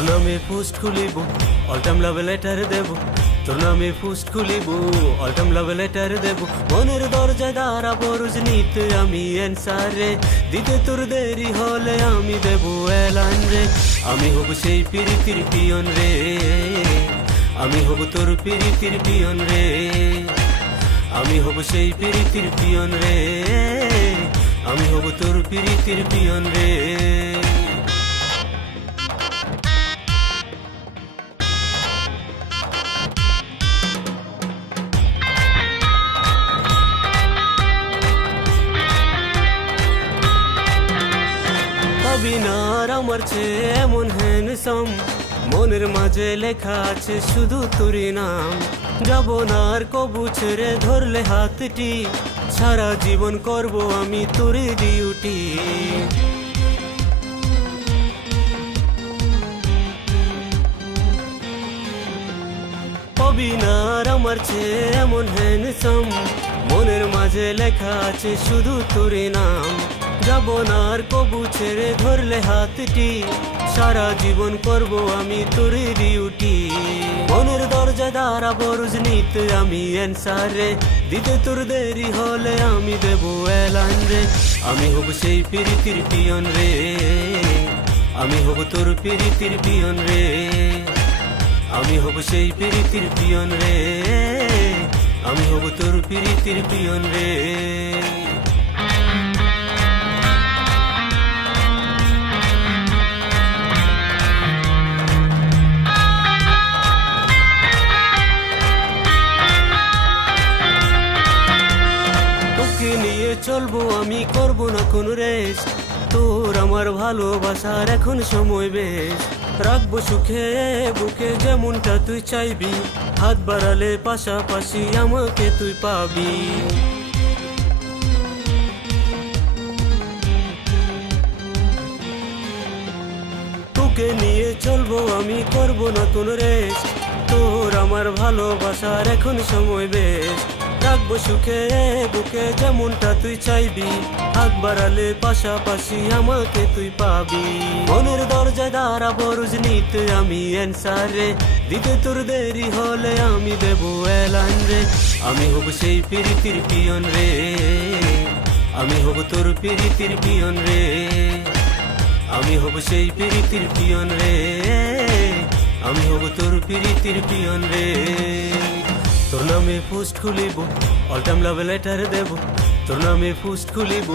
নামে পোস্ট খুলিব all time love letter দেব। তোর নামে পোস্ট খুলিব অল টাইম লাভ লেটার দেব। মনের দরজায় দাঁড়াবো রোজ নিতে আমি অ্যান্সার রে। দিতে তোর দেরি হলে আমি দেব এলান রে। আমি হব সেই পিরিতির পিয়ন রে। আমি হব তোর পিরিতির পিয়ন রে। আমি হব সেই পিরিতির পিয়ন রে। আমি হব তোর পিরিতির পিয়ন রে। অবিনার আমার চেয়ে এমন হ্যান্ডসাম মনের মাঝে লেখা আছে শুধু তোরই নাম। যাব না আর কবু ছেড়ে ধরলে হাতটি, সারা জীবন করব আমি তোর ডিউটি অবিনার আমার চেয়ে এমন হ্যান্ডসাম মনের মাঝে লেখা আছে শুধু তোরই নাম। যাব কবু ছেড়ে ধরলে হাতটি। সারা জীবন করব আমি তোর ডিউটি। মনের দরজা দাঁড়াবো রোজ নিতে আমি অ্যান্সার দিতে তোর দেরি হলে আমি দেব এলান রে। আমি হব সেই পিরিতির পিয়ন রে। আমি হব তোর পিরিতির পিয়ন রে। আমি হব সেই পিরিতির পিয়ন রে। আমি হব তোর পিরিতির পিয়ন রে। চলবো, আমি করব না কোন রেস্ট তোর আমার ভালোবাসার এখন সময় বেশ। রাখব সুখে, বুকে যেমনটা তুই চাইবি, হাত বাড়ালে পাশাপাশি আমাকে তুই পাবি। তোকে নিয়ে চলবো, আমি করব না কোন রেস তোর আমার ভালোবাসার এখন সময় বেশ। রাখব সুখে বুকে যেমনটা তুই চাইবি। হাত বাড়ালে পাশাপাশি আমাকে তুই পাবি। মনের দরজায় দাঁড়াবো, রোজ নিতে আমি অ্যান্সার রে দিতে তোর দেরি হলে আমি দেব এলান রে। আমি হব সেই পিরিতির পিয়ন রে। আমি হব তোর পিরিতির পিয়ন রে। আমি হব সেই পিরিতির পিয়ন রে। আমি হব তোর পিরিতির পিয়ন রে। তোর নামে পোস্ট খুলিব অল টাইম লাভ লেটার দেব। তোর নামে পোস্ট খুলিব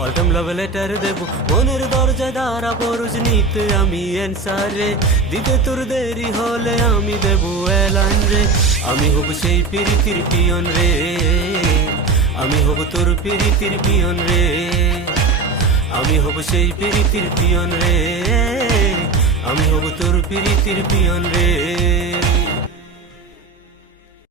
অল টাইম লাভ লেটার দেব। মনের দরজায় দাঁড়াবো রোজ নিতে আমি অ্যান্সার রে। দিতে তোর দেরি হলে আমি দেব এলান রে। আমি হব সেই পিরিতির পিয়ন রে। আমি হব তোর পিরিতির পিয়ন রে। আমি হব সেই পিরিতির পিয়ন রে। আমি হব তোর পিরিতির পিয়ন রে।